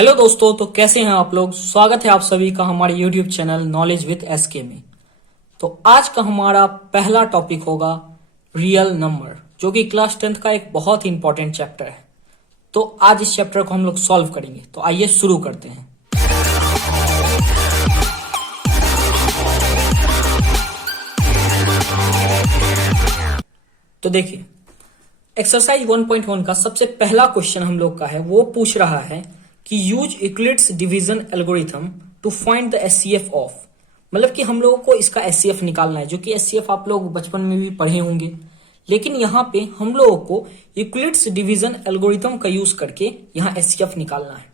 Hello दोस्तों, तो कैसे हैं आप लोग। स्वागत है आप सभी का हमारे YouTube channel knowledge with SK में। तो आज का हमारा पहला टॉपिक होगा रियल नंबर, जो कि क्लास 10th का एक बहुत ही इंपॉर्टेंट चैप्टर है। तो आज इस चैप्टर को हम लोग सॉल्व करेंगे। तो आइए शुरू करते हैं। तो देखिए, एक्सरसाइज 1.1 का सबसे पहला क्वेश्चन हम लोग का है, वो पूछ रहा है कि use Euclid's division algorithm to find the HCF of. मतलब कि हम लोगों को इसका एचसीएफ निकालना है, जो कि एचसीएफ आप लोग बचपन में भी पढ़े होंगे। लेकिन यहाँ पे हम लोगों को यूक्लिड्स डिवीजन एल्गोरिथम का यूज करके यहाँ एचसीएफ निकालना है।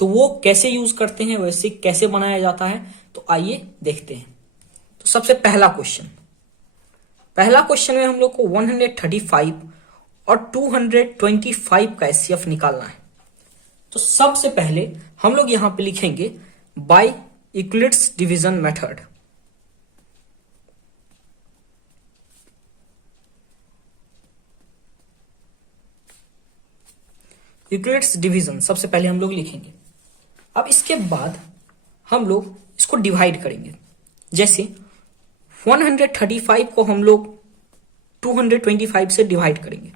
तो वो कैसे यूज करते हैं, वैसे कैसे बनाया जाता है, तो आइए देखते हैं। तो सबसे पहला क्वेश्चन में हम लोग को 135 और 225 का एचसीएफ निकालना है। तो सबसे पहले हम लोग यहां पे लिखेंगे by Euclid's division method. Euclid's division सबसे पहले हम लोग लिखेंगे। अब इसके बाद हम लोग इसको डिवाइड करेंगे। जैसे 135 को हम लोग 225 से डिवाइड करेंगे।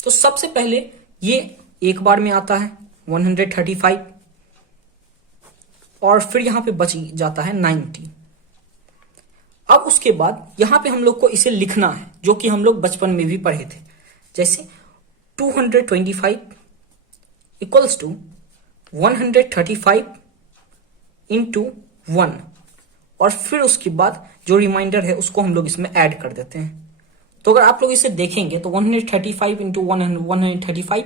तो सबसे पहले ये एक बार में आता है 135 और फिर यहां पे बच जाता है 90। अब उसके बाद यहां पे हम लोग को इसे लिखना है, जो कि हम लोग बचपन में भी पढ़े थे। जैसे 225 इक्वल्स टू 135 इंटू 1, और फिर उसके बाद जो रिमाइंडर है उसको हम लोग इसमें ऐड कर देते हैं। तो अगर आप लोग इसे देखेंगे तो 135 इंटू 135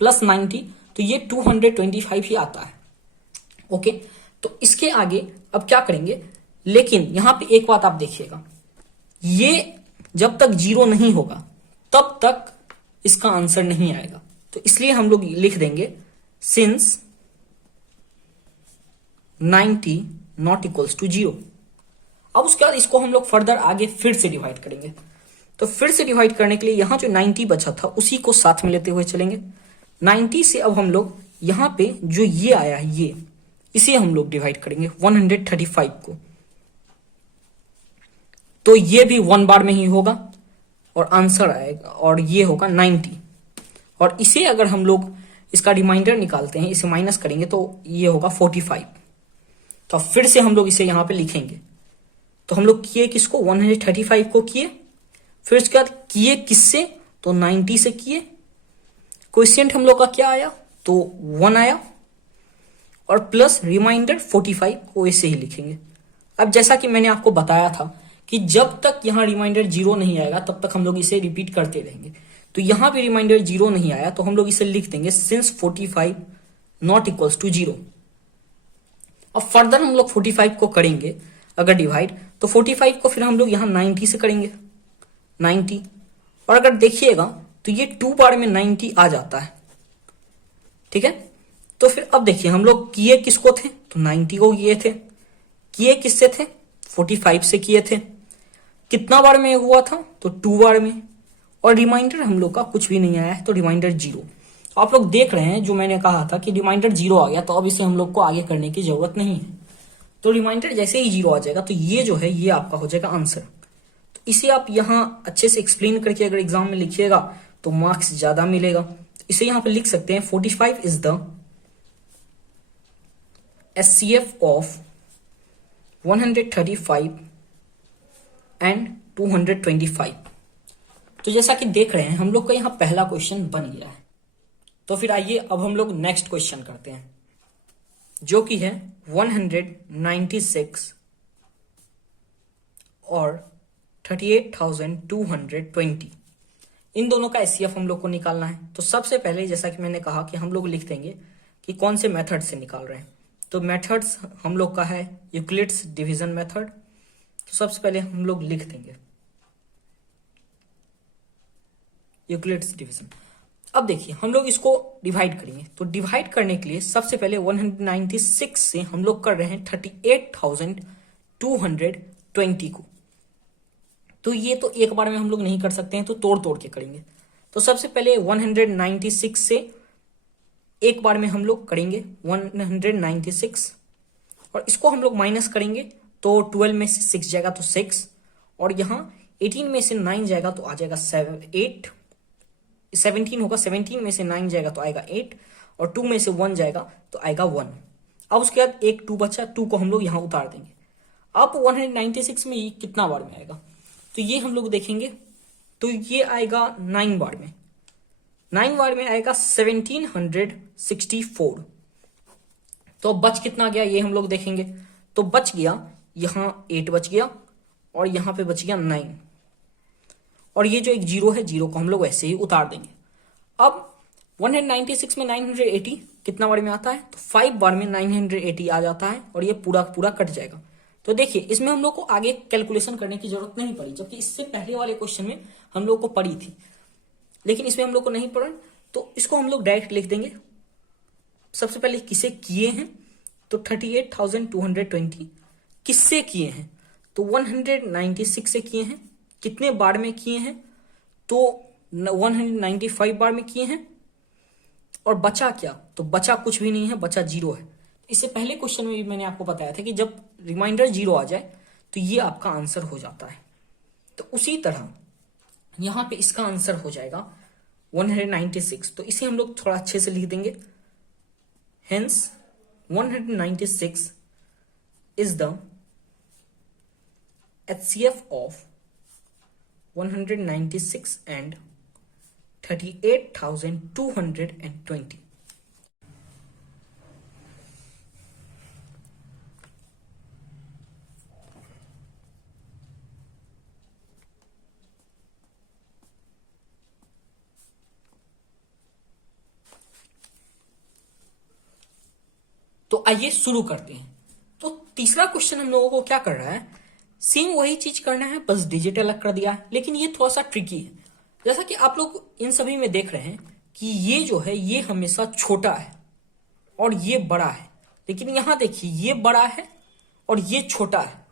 प्लस 90, तो ये 225 ही आता है। ओके, तो इसके आगे अब क्या करेंगे, लेकिन यहां पे एक बात आप देखिएगा, ये जब तक 0 नहीं होगा तब तक इसका आंसर नहीं आएगा। तो इसलिए हम लोग लिख देंगे सिंस 90 नॉट इक्वल्स टू 0। अब उसके बाद इसको हम लोग फर्दर आगे फिर से डिवाइड करेंगे। तो फिर से डिवाइड करने के लिए यहां जो 90 बचा था उसी को साथ में लेते हुए चलेंगे। 90 से अब हम लोग यहां पे जो ये आया है, ये इसे हम लोग डिवाइड करेंगे 135 को। तो ये भी 1 बार में ही होगा और आंसर आएगा, और ये होगा 90। और इसे अगर हम लोग इसका रिमाइंडर निकालते हैं, इसे माइनस करेंगे तो ये होगा 45। तो फिर से हम लोग इसे यहां पे लिखेंगे। तो हम लोग किए किसको, 135 को किए, फिर उसके बाद किए किससे, तो 90 से किए। क्वेश्चन हम लोग का क्या आया, तो 1 आया, और प्लस रिमाइंडर 45 को ऐसे ही लिखेंगे। अब जैसा कि मैंने आपको बताया था कि जब तक यहां रिमाइंडर 0 नहीं आएगा तब तक हम लोग इसे रिपीट करते रहेंगे। तो यहां भी रिमाइंडर 0 नहीं आया तो हम लोग इसे लिख देंगे सिंस 45 नॉट इक्वल्स टू 0। अब फर्दर हम लोग 45 को करेंगे अगर डिवाइड, तो 45 को फिर हम लोग यहां 90 से करेंगे 90। और अगर देखिएगा तो ये 2 बार में 90 आ जाता है। ठीक है, तो फिर अब देखिए हम लोग किए किसको थे, तो 90 को किए थे। किए किससे थे, 45 से किए थे। कितना बार में हुआ था, तो 2 बार में। और रिमाइंडर हम लोग का कुछ भी नहीं आया है, तो रिमाइंडर 0। तो आप लोग देख रहे हैं जो मैंने कहा था कि रिमाइंडर 0 आ गया, तो अब इसे हम लोग को आगे करने की जरूरत नहीं है। तो रिमाइंडर जैसे ही 0 आ जाएगा तो ये जो है ये आपका हो जाएगा आंसर। तो इसे आप यहां अच्छे से एक्सप्लेन करके अगर एग्जाम में लिखिएगा तो मार्क्स ज्यादा मिलेगा। तो इसे यहां पे लिख सकते हैं 45 is the HCF of 135 and 225। तो जैसा कि देख रहे हैं हम लोग का यहां पहला क्वेश्चन बन गया है। तो फिर आइए अब हम लोग नेक्स्ट क्वेश्चन करते हैं, जो कि है 196 और 38,220। इन दोनों का एचसीएफ हम लोग को निकालना है। तो सबसे पहले जैसा कि मैंने कहा कि हम लोग लिख देंगे कि कौन से मेथड से निकाल रहे हैं। तो मेथड्स हम लोग का है यूक्लिड्स डिवीजन मेथड। तो सबसे पहले हम लोग लिख देंगे यूक्लिड्स डिवीजन। अब देखिए हम लोग इसको डिवाइड करेंगे। तो डिवाइड करने के लिए सबसे पहले 196 से हम लोग कर रहे हैं 38,220 को। तो ये तो एक बार में हम लोग नहीं कर सकते हैं, तो तोड़ तोड़ के करेंगे। तो सबसे पहले 196 से एक बार में हम लोग करेंगे 196 और इसको हम लोग माइनस करेंगे तो 12 में से 6 जाएगा तो 6 और यहाँ 18 में से 9 जाएगा तो आ जाएगा 8 17 होगा, 17 में से 9 जाएगा तो आएगा 8 और 2 में से 1 जाएगा तो आएगा 1। अब उसके बाद एक 2 बचा, 2 को हम लोग यहाँ उतार देंगे। अब 196 में ये कितना बार में आएगा तो ये हम लोग देखेंगे तो ये आएगा 9 बार में, 9 बार में आएगा 1764। तो बच कितना गया ये हम लोग देखेंगे। तो बच गया यहाँ 8 बच गया और यहाँ पे बच गया 9 और ये जो एक जीरो है, जीरो को हम लोग ऐसे ही उतार देंगे। अब 196 में 980 कितना बार में आता है तो 5 बार में 980 आ जाता है और ये पूरा पूरा कट जाएगा। तो देखिए इसमें हम लोग को आगे कैलकुलेशन करने की जरूरत नहीं पड़ी, जबकि इससे पहले वाले क्वेश्चन में हम लोग को पड़ी थी, लेकिन इसमें हम लोग को नहीं पड़ा। तो इसको हम लोग डायरेक्ट लिख देंगे। सबसे पहले किसे किए हैं तो 38,220 किससे किए हैं तो 196 से किए हैं। कितने बार में किए हैं तो 195 बार में किए हैं। और बचा क्या तो बचा कुछ भी नहीं है, बचा जीरो है। इससे पहले क्वेश्चन में भी मैंने आपको बताया था कि जब रिमाइंडर जीरो आ जाए तो ये आपका आंसर हो जाता है। तो उसी तरह यहां पे इसका आंसर हो जाएगा 196। तो इसे हम लोग थोड़ा अच्छे से लिख देंगे। Hence 196 is the HCF of 196 and 38,220। तो आइए शुरू करते हैं। तो तीसरा क्वेश्चन हम लोगों को क्या कर रहा है, सेम वही चीज करना है, बस डिजिट अलग कर दिया है, लेकिन ये थोड़ा सा ट्रिकी है। जैसा कि आप लोग इन सभी में देख रहे हैं कि ये जो है ये हमेशा छोटा है और ये बड़ा है, लेकिन यहां देखिए ये बड़ा है और ये छोटा है।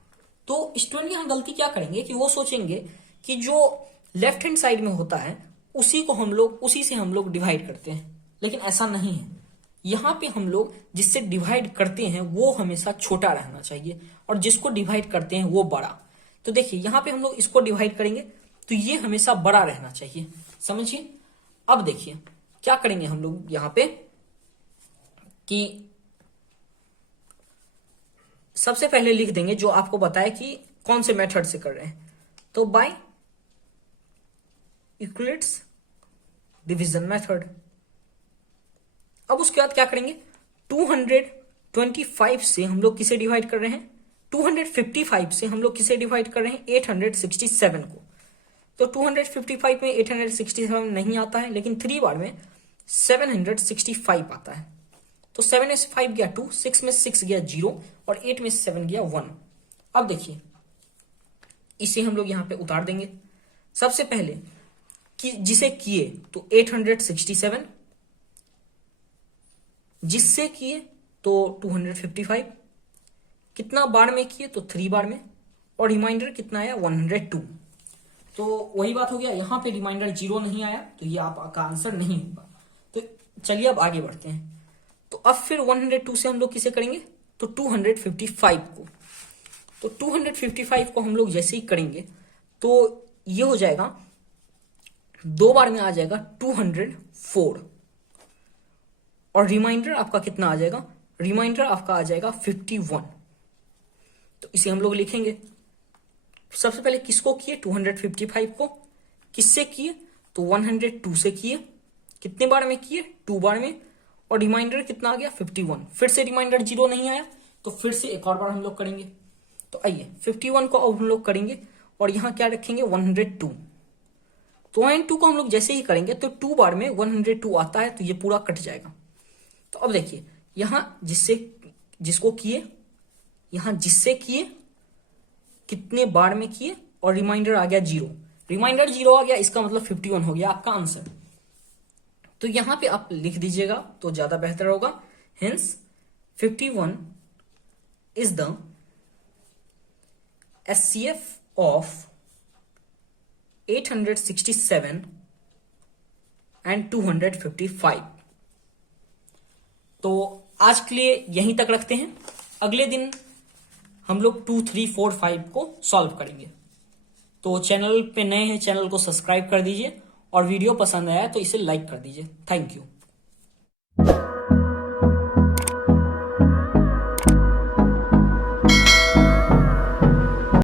तो स्टूडेंट यहां गलती क्या करेंगे कि वो सोचेंगे कि जो लेफ्ट हैंड साइड में होता है उसी से हम लोग डिवाइड करते हैं, लेकिन ऐसा नहीं है। यहां पे हम लोग जिससे डिवाइड करते हैं वो हमेशा छोटा रहना चाहिए और जिसको डिवाइड करते हैं वो बड़ा। तो देखिए यहां पे हम लोग इसको डिवाइड करेंगे तो ये हमेशा बड़ा रहना चाहिए, समझिए। अब देखिए क्या करेंगे हम लोग यहां पे कि सबसे पहले लिख देंगे जो आपको बताया कि कौन से मेथड से कर रहे हैं, तो बाय यूक्लिड्स डिवीजन मेथड। अब उसके बाद क्या करेंगे, 225 से हम लोग किसे डिवाइड कर रहे हैं, 255 से हम लोग किसे डिवाइड कर रहे हैं, 867 को। तो 255 में 867 नहीं आता है, लेकिन 3 बार में 765 आता है। तो 7 में से 5 गया 2, 6 में 6 गया 0 और 8 में 7 गया 1। अब देखिए इसे हम लोग यहां पे उतार देंगे। सबसे पहले कि जिसे किए तो 867, जिससे किए तो 255, कितना बार में किए तो 3 बार में, और रिमाइंडर कितना आया 102। तो वही बात हो गया, यहां पे रिमाइंडर 0 नहीं आया तो ये आपका आंसर नहीं होगा। तो चलिए अब आगे बढ़ते हैं। तो अब फिर 102 से हम लोग किसे करेंगे तो 255 को। तो 255 को हम लोग जैसे ही करेंगे तो ये हो जाएगा 2 बार में आ जाएगा 204 और रिमाइंडर आपका कितना आ जाएगा, रिमाइंडर आपका आ जाएगा 51। तो इसे हम लोग लिखेंगे। सबसे पहले किसको किए 255 को, किससे किए तो 102 से किए। कितने बार में किए 2 बार में, और रिमाइंडर कितना आ गया 51। फिर से रिमाइंडर 0 नहीं आया तो फिर से एक और बार हम लोग करेंगे। तो आइए 51 को अब हम लोग करेंगे और यहां क्या रखेंगे 102। तो 102 को हम लोग जैसे ही करेंगे तो 2 बार में 102 आता है तो ये पूरा कट जाएगा। तो अब देखिए यहां जिसको किए, यहां जिससे किए, कितने बार में किए, और रिमाइंडर आ गया 0। रिमाइंडर 0 आ गया, इसका मतलब 51 हो गया आपका आंसर। तो यहां पे आप लिख दीजिएगा तो ज्यादा बेहतर होगा। Hence 51 is the HCF of 867 and 255। तो आज के लिए यहीं तक रखते हैं, अगले दिन हम लोग 2, 3, 4, 5 को सॉल्व करेंगे। तो चैनल पे नए हैं, चैनल को सब्सक्राइब कर दीजिए और वीडियो पसंद आया तो इसे लाइक कर दीजिए। Thank you.